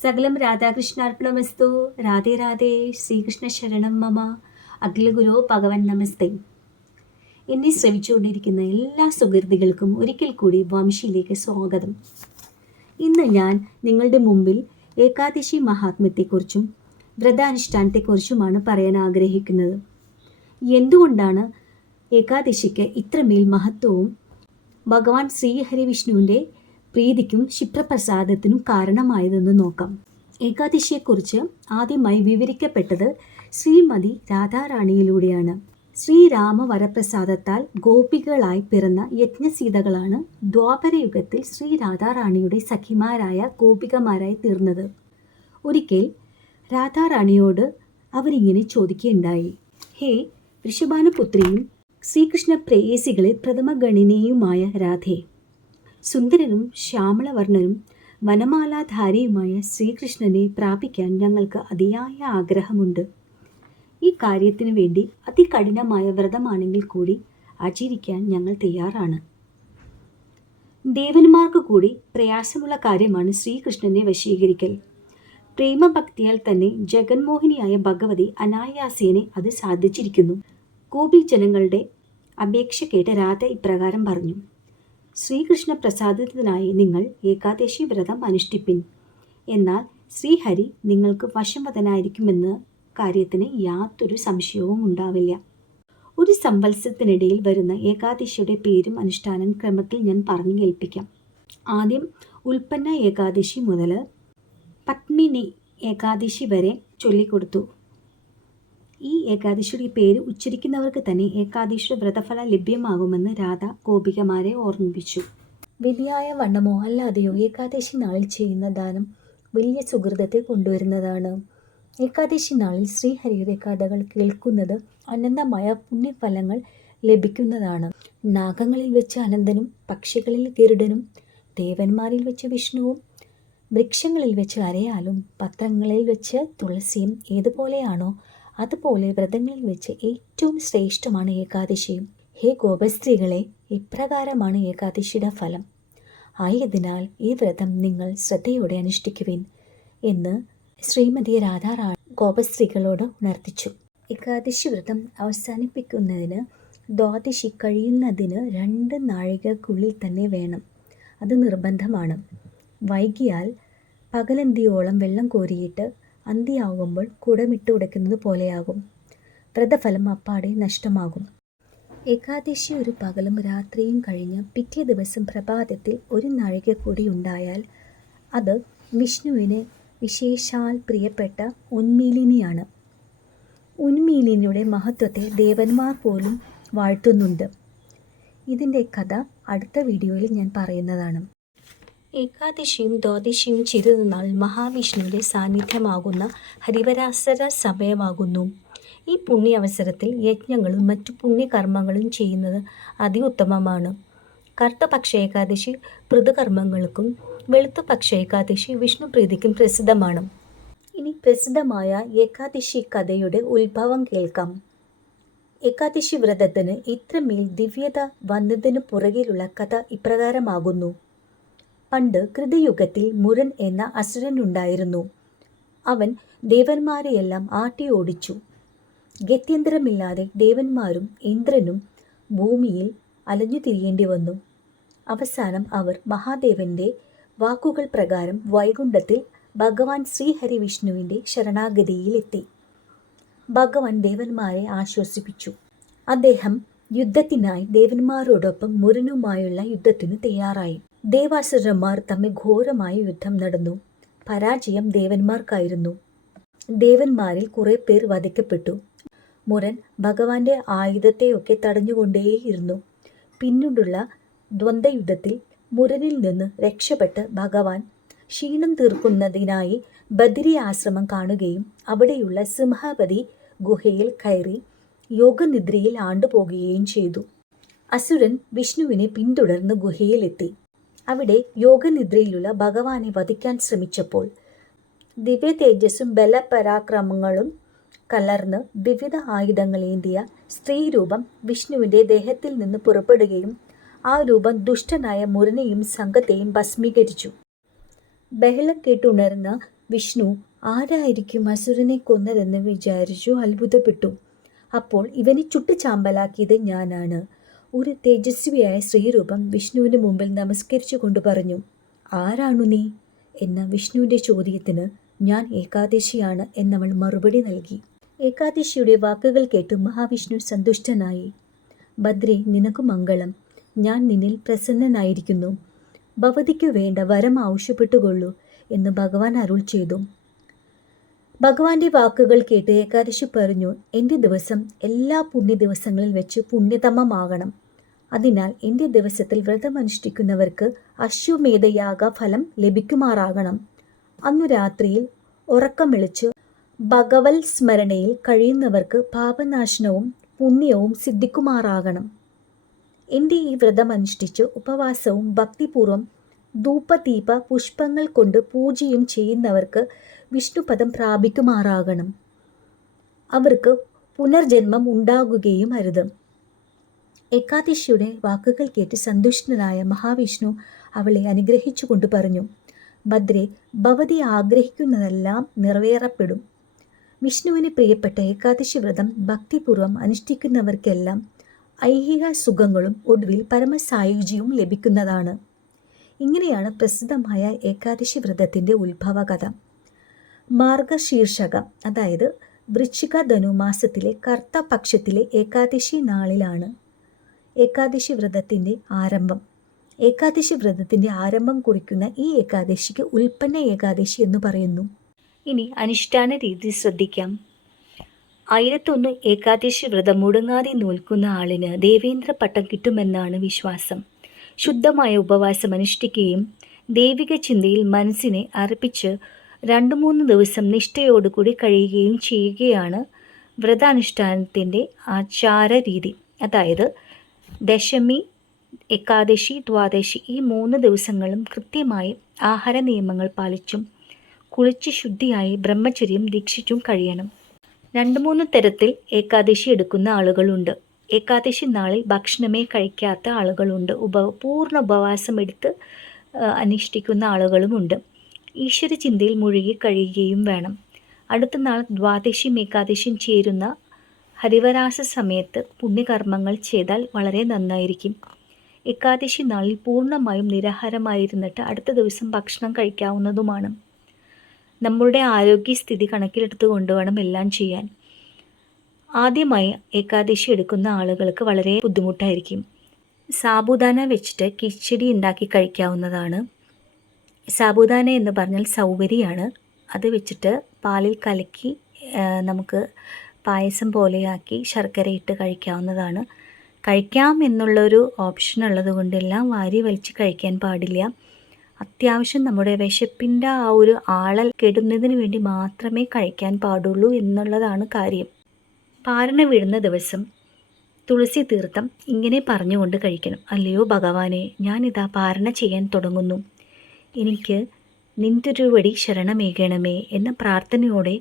സകലം രാധാകൃഷ്ണാർപ്പണമസ്തു. രാധേ രാധേ. ശ്രീകൃഷ്ണ ശരണം മമ. അഖില ഗുരു ഭഗവൻ നമസ്തേ. എന്നെ ശ്രമിച്ചുകൊണ്ടിരിക്കുന്ന എല്ലാ സുഹൃത്തുക്കൾക്കും ഒരിക്കൽ കൂടി വംശിയിലേക്ക് സ്വാഗതം. ഇന്ന് ഞാൻ നിങ്ങളുടെ മുമ്പിൽ ഏകാദശി മഹാത്മ്യത്തെക്കുറിച്ചും വ്രതാനുഷ്ഠാനത്തെക്കുറിച്ചുമാണ് പറയാൻ ആഗ്രഹിക്കുന്നത്. എന്തുകൊണ്ടാണ് ഏകാദശിക്ക് ഇത്രമേൽ മഹത്വവും ഭഗവാൻ ശ്രീഹരി വിഷ്ണുവിൻ്റെ പ്രീതിക്കും ക്ഷിപ്രപ്രസാദത്തിനും കാരണമായതെന്ന് നോക്കാം. ഏകാദശിയെക്കുറിച്ച് ആദ്യമായി വിവരിക്കപ്പെട്ടത് ശ്രീമതി രാധാറാണിയിലൂടെയാണ്. ശ്രീരാമ വരപ്രസാദത്താൽ ഗോപികളായി പിറന്ന യജ്ഞസീതകളാണ് ദ്വാപരയുഗത്തിൽ ശ്രീ രാധാറാണിയുടെ സഖിമാരായ ഗോപികമാരായി തീർന്നത്. ഒരിക്കൽ രാധാറാണിയോട് അവരിങ്ങനെ ചോദിക്കുകയുണ്ടായി: ഹേ വൃഷഭാനുപുത്രിയും ശ്രീകൃഷ്ണ പ്രേയസികളിൽ പ്രഥമഗണിനിയുമായ രാധേ, സുന്ദരനും ശ്യാമളവർണ്ണനും വനമാലാധാരിയുമായ ശ്രീകൃഷ്ണനെ പ്രാപിക്കാൻ ഞങ്ങൾക്ക് അതിയായ ആഗ്രഹമുണ്ട്. ഈ കാര്യത്തിനു വേണ്ടി അതികഠിനമായ വ്രതമാണെങ്കിൽ കൂടി ആചരിക്കാൻ ഞങ്ങൾ തയ്യാറാണ്. ദേവന്മാർക്ക് കൂടി പ്രയാസമുള്ള കാര്യമാണ് ശ്രീകൃഷ്ണനെ വശീകരിക്കൽ. പ്രേമഭക്തിയാൽ തന്നെ ജഗന്മോഹിനിയായ ഭഗവതി അനായാസേനെ അത് സാധിച്ചിരിക്കുന്നു. ഗോപീജനങ്ങളുടെ അപേക്ഷ കേട്ട രാധ ഇപ്രകാരം പറഞ്ഞു: ശ്രീകൃഷ്ണ പ്രസാദത്തിനായി നിങ്ങൾ ഏകാദശി വ്രതം അനുഷ്ഠിപ്പിൻ. എന്നാൽ ശ്രീഹരി നിങ്ങൾക്ക് വശംവദനായിരിക്കുമെന്ന കാര്യത്തിന് യാതൊരു സംശയവും ഉണ്ടാവില്ല. ഒരു സംവത്സരത്തിനിടയിൽ വരുന്ന ഏകാദശിയുടെ പേരും അനുഷ്ഠാനം ക്രമത്തിൽ ഞാൻ പറഞ്ഞു കേൾപ്പിക്കാം. ആദ്യം ഉൽപ്പന്ന ഏകാദശി മുതൽ പത്മിനി ഏകാദശി വരെ ചൊല്ലിക്കൊടുത്തു. ഈ ഏകാദശിയുടെ പേര് ഉച്ചരിക്കുന്നവർക്ക് തന്നെ ഏകാദശിയുടെ വ്രതഫലം ലഭ്യമാകുമെന്ന് രാധ ഗോപികമാരെ ഓർമ്മിപ്പിച്ചു. വിധിയായ വണ്ണമോ അല്ലാതെയോ ഏകാദശി നാളിൽ ചെയ്യുന്ന ദാനം വലിയ സുഹൃതത്തെ കൊണ്ടുവരുന്നതാണ്. ഏകാദശി നാളിൽ ശ്രീഹരിയുടെ കഥകൾ കേൾക്കുന്നത് അനന്തമായ പുണ്യഫലങ്ങൾ ലഭിക്കുന്നതാണ്. നാഗങ്ങളിൽ വെച്ച് അനന്തനും, പക്ഷികളിൽ ഗരുഡനും, ദേവന്മാരിൽ വെച്ച് വിഷ്ണുവും, വൃക്ഷങ്ങളിൽ വെച്ച് അരയാലും, പത്രങ്ങളിൽ വെച്ച് തുളസിയും ഏതുപോലെയാണോ അതുപോലെ വ്രതങ്ങളിൽ വെച്ച് ഏറ്റവും ശ്രേഷ്ഠമാണ് ഏകാദശിയും. ഹേ ഗോപസ്ത്രീകളെ, ഇപ്രകാരമാണ് ഏകാദശിയുടെ ഫലം. ആയതിനാൽ ഈ വ്രതം നിങ്ങൾ ശ്രദ്ധയോടെ അനുഷ്ഠിക്കുവിൻ എന്ന് ശ്രീമതി രാധാറാണി ഗോപസ്ത്രീകളോട് ഉണർത്തിച്ചു. ഏകാദശി വ്രതം അവസാനിപ്പിക്കുന്നതിന് ദ്വാദശി കഴിയുന്നതിന് 2 നാഴികക്കുള്ളിൽ തന്നെ വേണം. അത് നിർബന്ധമാണ്. വൈകിയാൽ പകലന്തിയോളം വെള്ളം കോരിയിട്ട് അന്തിയാകുമ്പോൾ കുടമിട്ട് ഉടയ്ക്കുന്നത് പോലെയാകും. വ്രതഫലം അപ്പാടെ നഷ്ടമാകും. ഏകാദശി ഒരു പകലും രാത്രിയും കഴിഞ്ഞ് പിറ്റേ ദിവസം പ്രഭാതത്തിൽ 1 നാഴിക കൂടി ഉണ്ടായാൽ അത് വിഷ്ണുവിന് വിശേഷാൽ പ്രിയപ്പെട്ട ഉന്മീലിനിയാണ്. ഉന്മീലിനിയുടെ മഹത്വത്തെ ദേവന്മാർ പോലും വാഴ്ത്തുന്നുണ്ട്. ഇതിൻ്റെ കഥ അടുത്ത വീഡിയോയിൽ ഞാൻ പറയുന്നതാണ്. ഏകാദശിയും ദ്വാദശിയും ചിരുനാൾ മഹാവിഷ്ണുവിൻ്റെ സാന്നിധ്യമാകുന്ന ഹരിവരാസര സമയമാകുന്നു. ഈ പുണ്യ അവസരത്തിൽ യജ്ഞങ്ങളും മറ്റു പുണ്യകർമ്മങ്ങളും ചെയ്യുന്നത് അതിഉത്തമമാണ്. കറുത്തപക്ഷ ഏകാദശി പൃഥുകർമ്മങ്ങൾക്കും വെളുത്തപക്ഷ ഏകാദശി വിഷ്ണു പ്രീതിക്കും പ്രസിദ്ധമാണ്. ഇനി പ്രസിദ്ധമായ ഏകാദശി കഥയുടെ ഉത്ഭവം കേൾക്കാം. ഏകാദശി വ്രതത്തിന് ഇത്രമേൽ ദിവ്യത വന്നതിനു പുറകിലുള്ള കഥ ഇപ്രകാരമാകുന്നു. പണ്ട് കൃതയുഗത്തിൽ മുരൻ എന്ന അസുരനുണ്ടായിരുന്നു. അവൻ ദേവന്മാരെയെല്ലാം ആട്ടി ഓടിച്ചു. ഗത്യന്തരമില്ലാതെ ദേവന്മാരും ഇന്ദ്രനും ഭൂമിയിൽ അലഞ്ഞു തിരിയേണ്ടി വന്നു. അവസാനം അവർ മഹാദേവന്റെ വാക്കുകൾ പ്രകാരം വൈകുണ്ഠത്തിൽ ഭഗവാൻ ശ്രീഹരി വിഷ്ണുവിൻ്റെ ശരണാഗതിയിലെത്തി. ഭഗവാൻ ദേവന്മാരെ ആശ്വസിപ്പിച്ചു. അദ്ദേഹം യുദ്ധത്തിനായി ദേവന്മാരോടൊപ്പം മുരനുമായുള്ള യുദ്ധത്തിന് തയ്യാറായി. ദേവാസുരന്മാർ തമ്മിൽ ഘോരമായ യുദ്ധം നടന്നു. പരാജയം ദേവന്മാർക്കായിരുന്നു. ദേവന്മാരിൽ കുറെ പേർ വധിക്കപ്പെട്ടു. മുരൻ ഭഗവാന്റെ ആയുധത്തെയൊക്കെ തടഞ്ഞുകൊണ്ടേയിരുന്നു. പിന്നീടുള്ള ദ്വന്ദ്വയുദ്ധത്തിൽ മുരനിൽ നിന്ന് രക്ഷപ്പെട്ട് ഭഗവാൻ ക്ഷീണം തീർക്കുന്നതിനായി ബദരി ആശ്രമം കാണുകയും അവിടെയുള്ള സിംഹപതി ഗുഹയിൽ കയറി യോഗനിദ്രയിൽ ആണ്ടുപോകുകയും ചെയ്തു. അസുരൻ വിഷ്ണുവിനെ പിന്തുടർന്ന് ഗുഹയിലെത്തി. അവിടെ യോഗനിദ്രയിലുള്ള ഭഗവാനെ വധിക്കാൻ ശ്രമിച്ചപ്പോൾ ദിവ്യ തേജസ്സും ബലപരാക്രമങ്ങളും കലർന്ന് വിവിധ ആയുധങ്ങളേന്തിയ സ്ത്രീരൂപം വിഷ്ണുവിൻ്റെ ദേഹത്തിൽ നിന്ന് പുറപ്പെടുകയും ആ രൂപം ദുഷ്ടനായ മുരനെയും സംഘത്തെയും ഭസ്മീകരിച്ചു. ബഹളം കേട്ടുണർന്ന വിഷ്ണു ആരായിരിക്കും അസുരനെ കൊന്നതെന്ന് വിചാരിച്ചു അത്ഭുതപ്പെട്ടു. അപ്പോൾ ഇവനെ ചുട്ടു ചാമ്പലാക്കിയത് ഞാനാണ്. ഒരു തേജസ്വിയായ സ്ത്രീരൂപം വിഷ്ണുവിന് മുമ്പിൽ നമസ്കരിച്ചു കൊണ്ട് പറഞ്ഞു. ആരാണു നീ എന്ന വിഷ്ണുവിൻ്റെ ചോദ്യത്തിന് ഞാൻ ഏകാദശിയാണ് എന്നവൾ മറുപടി നൽകി. ഏകാദശിയുടെ വാക്കുകൾ കേട്ട് മഹാവിഷ്ണു സന്തുഷ്ടനായി. ഭദ്രേ, നിനക്കു മംഗളം. ഞാൻ നിന്നിൽ പ്രസന്നനായിരിക്കുന്നു. ഭവതിക്കു വേണ്ട വരം ആവശ്യപ്പെട്ടുകൊള്ളൂ എന്ന് ഭഗവാൻ അരുൾ ചെയ്തു. ഭഗവാന്റെ വാക്കുകൾ കേട്ട് ഏകാദശി പറഞ്ഞു, എൻ്റെ ദിവസം എല്ലാ പുണ്യ ദിവസങ്ങളിൽ വെച്ച് പുണ്യതമമാകണം. അതിനാൽ എൻ്റെ ദിവസത്തിൽ വ്രതമനുഷ്ഠിക്കുന്നവർക്ക് അശ്വമേധയാഗ ഫലം ലഭിക്കുമാറാകണം. അന്നു രാത്രിയിൽ ഉറക്കമിളിച്ച് ഭഗവത് സ്മരണയിൽ കഴിയുന്നവർക്ക് പാപനാശനവും പുണ്യവും സിദ്ധിക്കുമാറാകണം. എൻ്റെ ഈ വ്രതമനുഷ്ഠിച്ച് ഉപവാസവും ഭക്തിപൂർവം ധൂപദീപ പുഷ്പങ്ങൾ കൊണ്ട് പൂജയും ചെയ്യുന്നവർക്ക് വിഷ്ണുപദം പ്രാപിക്കുമാറാകണം. അവർക്ക് പുനർജന്മം ഉണ്ടാകുകയും അരുത്. ഏകാദശിയുടെ വാക്കുകൾ കേട്ട് സന്തുഷ്ടനായ മഹാവിഷ്ണു അവളെ അനുഗ്രഹിച്ചുകൊണ്ട് പറഞ്ഞു, ഭദ്രേ, ഭവതി ആഗ്രഹിക്കുന്നതെല്ലാം നിറവേറപ്പെടും. വിഷ്ണുവിന് പ്രിയപ്പെട്ട ഏകാദശി വ്രതം ഭക്തിപൂർവം അനുഷ്ഠിക്കുന്നവർക്കെല്ലാം ഐഹിക സുഖങ്ങളും ഒടുവിൽ പരമസായുജ്യവും ലഭിക്കുന്നതാണ്. ഇങ്ങനെയാണ് പ്രസിദ്ധമായ ഏകാദശി വ്രതത്തിൻ്റെ ഉത്ഭവകഥ. മാർഗശീർഷക, അതായത് വൃശ്ചിക ധനുമാസത്തിലെ കർത്തപക്ഷത്തിലെ ഏകാദശി നാളിലാണ് ഏകാദശി വ്രതത്തിൻ്റെ ആരംഭം. ഏകാദശി വ്രതത്തിൻ്റെ ആരംഭം കുറിക്കുന്ന ഈ ഏകാദശിക്ക് ഉൽപ്പന്ന ഏകാദശി എന്ന് പറയുന്നു. ഇനി അനുഷ്ഠാന രീതി ശ്രദ്ധിക്കാം. 1001 ഏകാദശി വ്രതം മുടങ്ങാതെ നോൽക്കുന്ന ആളിന് ദേവേന്ദ്ര പട്ടം കിട്ടുമെന്നാണ് വിശ്വാസം. ശുദ്ധമായ ഉപവാസം അനുഷ്ഠിക്കുകയും ദൈവിക ചിന്തയിൽ മനസ്സിനെ അർപ്പിച്ച് 2-3 ദിവസം നിഷ്ഠയോടുകൂടി കഴിയുകയും ചെയ്യുകയാണ് വ്രതാനുഷ്ഠാനത്തിൻ്റെ ആചാര രീതി. അതായത് ദശമി, ഏകാദശി, ദ്വാദശി ഈ 3 ദിവസങ്ങളും കൃത്യമായി ആഹാര നിയമങ്ങൾ പാലിച്ചും കുളിച്ച് ശുദ്ധിയായി ബ്രഹ്മചര്യം ദീക്ഷിച്ചും കഴിയണം. 2-3 തരത്തിൽ ഏകാദശി എടുക്കുന്ന ആളുകളുണ്ട്. ഏകാദശി നാളിൽ ഭക്ഷണമേ കഴിക്കാത്ത ആളുകളുണ്ട്. പൂർണ്ണ ഉപവാസം എടുത്ത് അനുഷ്ഠിക്കുന്ന ആളുകളുമുണ്ട്. ഈശ്വര ചിന്തയിൽ മുഴുകി കഴിയുകയും വേണം. അടുത്ത നാൾ ദ്വാദശിയും ഏകാദശിയും ചേരുന്ന ഹരിവരാസ സമയത്ത് പുണ്യകർമ്മങ്ങൾ ചെയ്താൽ വളരെ നന്നായിരിക്കും. ഏകാദശി നാളിൽ പൂർണ്ണമായും നിരാഹാരമായിരുന്നിട്ട് അടുത്ത ദിവസം ഭക്ഷണം കഴിക്കാവുന്നതുമാണ്. നമ്മളുടെ ആരോഗ്യസ്ഥിതി കണക്കിലെടുത്ത് കൊണ്ടുവേണം എല്ലാം ചെയ്യാൻ. ആദ്യമായി ഏകാദശി എടുക്കുന്ന ആളുകൾക്ക് വളരെ ബുദ്ധിമുട്ടായിരിക്കും. സാബുദാന വെച്ചിട്ട് കിച്ചടി ഉണ്ടാക്കി കഴിക്കാവുന്നതാണ്. സാബുദാന എന്ന് പറഞ്ഞാൽ സൗകര്യമാണ്. അത് വെച്ചിട്ട് പാലിൽ കലക്കി നമുക്ക് പായസം പോലെയാക്കി ശർക്കര ഇട്ട് കഴിക്കാവുന്നതാണ്. കഴിക്കാം എന്നുള്ളൊരു ഓപ്ഷൻ ഉള്ളത് കൊണ്ട് എല്ലാം വാരി വലിച്ച് കഴിക്കാൻ പാടില്ല. അത്യാവശ്യം നമ്മുടെ വിശപ്പിൻ്റെ ആ ഒരു ആളൽ കെടുന്നതിന് വേണ്ടി മാത്രമേ കഴിക്കാൻ പാടുള്ളൂ എന്നുള്ളതാണ് കാര്യം. പാരണ വീഴുന്ന ദിവസം തുളസി തീർത്ഥം ഇങ്ങനെ പറഞ്ഞുകൊണ്ട് കഴിക്കണം. അല്ലയോ ഭഗവാനെ, ഞാനിതാ പാരണ ചെയ്യാൻ തുടങ്ങുന്നു. എനിക്ക് നിന്തിരുവടി ശരണമേകണമേ എന്ന പ്രാർത്ഥനയോടെ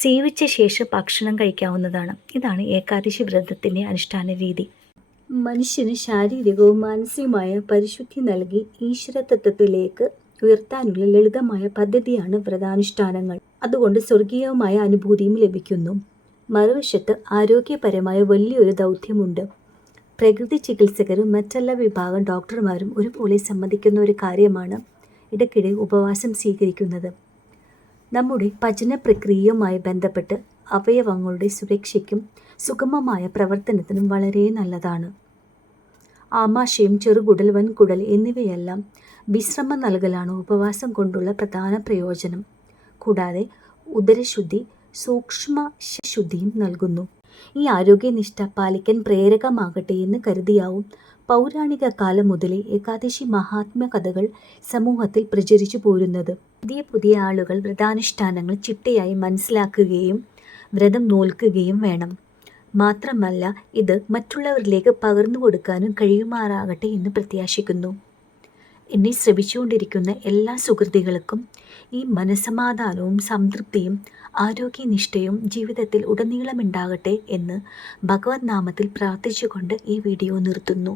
സേവിച്ച ശേഷം ഭക്ഷണം കഴിക്കാവുന്നതാണ്. ഇതാണ് ഏകാദശി വ്രതത്തിൻ്റെ അനുഷ്ഠാന രീതി. മനുഷ്യന് ശാരീരികവും മാനസികവുമായ പരിശുദ്ധി നൽകി ഈശ്വരതത്വത്തിലേക്ക് ഉയർത്താനുള്ള ലളിതമായ പദ്ധതിയാണ് വ്രതാനുഷ്ഠാനങ്ങൾ. അതുകൊണ്ട് സ്വർഗീയമായ അനുഭൂതിയും ലഭിക്കുന്നു. മറുവശത്ത് ആരോഗ്യപരമായ വലിയൊരു ദൗത്യമുണ്ട്. പ്രകൃതി ചികിത്സകരും മറ്റെല്ലാ വിഭാഗം ഡോക്ടർമാരും ഒരുപോലെ സമ്മതിക്കുന്ന ഒരു കാര്യമാണ് ഇടയ്ക്കിടെ ഉപവാസം സ്വീകരിക്കുന്നത്. നമ്മുടെ പചന പ്രക്രിയയുമായി ബന്ധപ്പെട്ട് അവയവങ്ങളുടെ സുരക്ഷയ്ക്കും സുഗമമായ പ്രവർത്തനത്തിനും വളരെ നല്ലതാണ്. ആമാശയം, ചെറുകുടൽ, വൻകുടൽ എന്നിവയെല്ലാം വിശ്രമം നൽകലാണ് ഉപവാസം കൊണ്ടുള്ള പ്രധാന പ്രയോജനം. കൂടാതെ ഉദരശുദ്ധി, സൂക്ഷ്മ ശുദ്ധിയും നൽകുന്നു. ഈ ആരോഗ്യനിഷ്ഠ പാലിക്കാൻ പ്രേരകമാകട്ടെ എന്ന് കരുതിയാവും പൗരാണിക കാലം മുതലേ ഏകാദശി മഹാത്മ്യ കഥകൾ സമൂഹത്തിൽ പ്രചരിച്ചു പോരുന്നത്. പുതിയ ആളുകൾ വ്രതാനുഷ്ഠാനങ്ങൾ ചിട്ടയായി മനസ്സിലാക്കുകയും വ്രതം നോൽക്കുകയും വേണം. മാത്രമല്ല ഇത് മറ്റുള്ളവരിലേക്ക് പകർന്നു കൊടുക്കാനും കഴിയുമാറാകട്ടെ എന്ന് പ്രത്യാശിക്കുന്നു. എന്നെ ശ്രവിച്ചുകൊണ്ടിരിക്കുന്ന എല്ലാ സുഹൃത്തുക്കൾക്കും ഈ മനസ്സമാധാനവും സംതൃപ്തിയും ആരോഗ്യനിഷ്ഠയും ജീവിതത്തിൽ ഉടനീളമുണ്ടാകട്ടെ എന്ന് ഭഗവത് നാമത്തിൽ പ്രാർത്ഥിച്ചുകൊണ്ട് ഈ വീഡിയോ നിർത്തുന്നു.